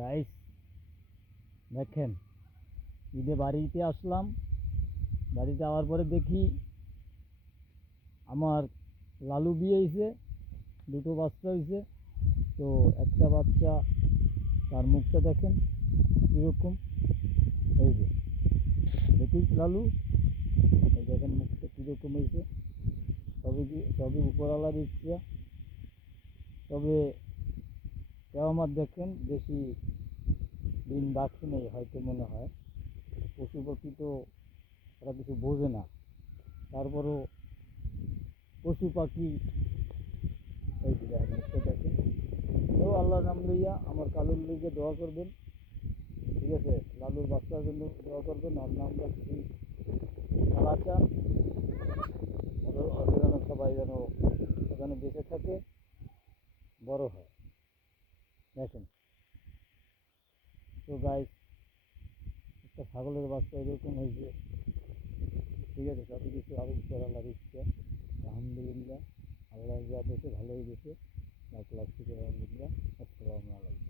Guys দেখেন, ঈদে বাড়িতে আসলাম। বাড়িতে আওয়ার পরে দেখি আমার লালু বিয়ে হয়েছে, দুটো বাচ্চা হয়েছে। তো একটা বাচ্চা, তার মুখটা দেখেন কীরকম। এই যে দেখিস লালু, এই দেখেন মুখটা কীরকম হয়েছে। সবই উপরওয়ালার ইচ্ছা। তবে কেউ আমার দেখেন বেশি দিন বাকি নেই হয়তো, মনে হয়। পশু পাখি তো ওরা কিছু বোঝে না, তারপরও পশু পাখি এই যে মুখটা দেখেন। তো আল্লাহর নাম লইয়া আমার কালুর লিগে দোয়া করবেন, ঠিক আছে? লালুর বাচ্চার জন্য দোয়া করবেন। ওর নাম রাখছি কালাচান। ওদের যেন সবাই যেন বেঁচে থাকে, বড় হয়। দেখেন তো গাইস, একটা ছাগলের বাচ্চা এরকম হয়েছে, ঠিক আছে? সবই কিছু আরো উপরওয়ালার ইচ্ছা। আলহামদুলিল্লাহ, আল্লাহ যা দিয়েছে ভালোই দিয়েছে। লাখ লাখ শুকর আলহামদুলিল্লাহ। আসসালামু আলাইকুম।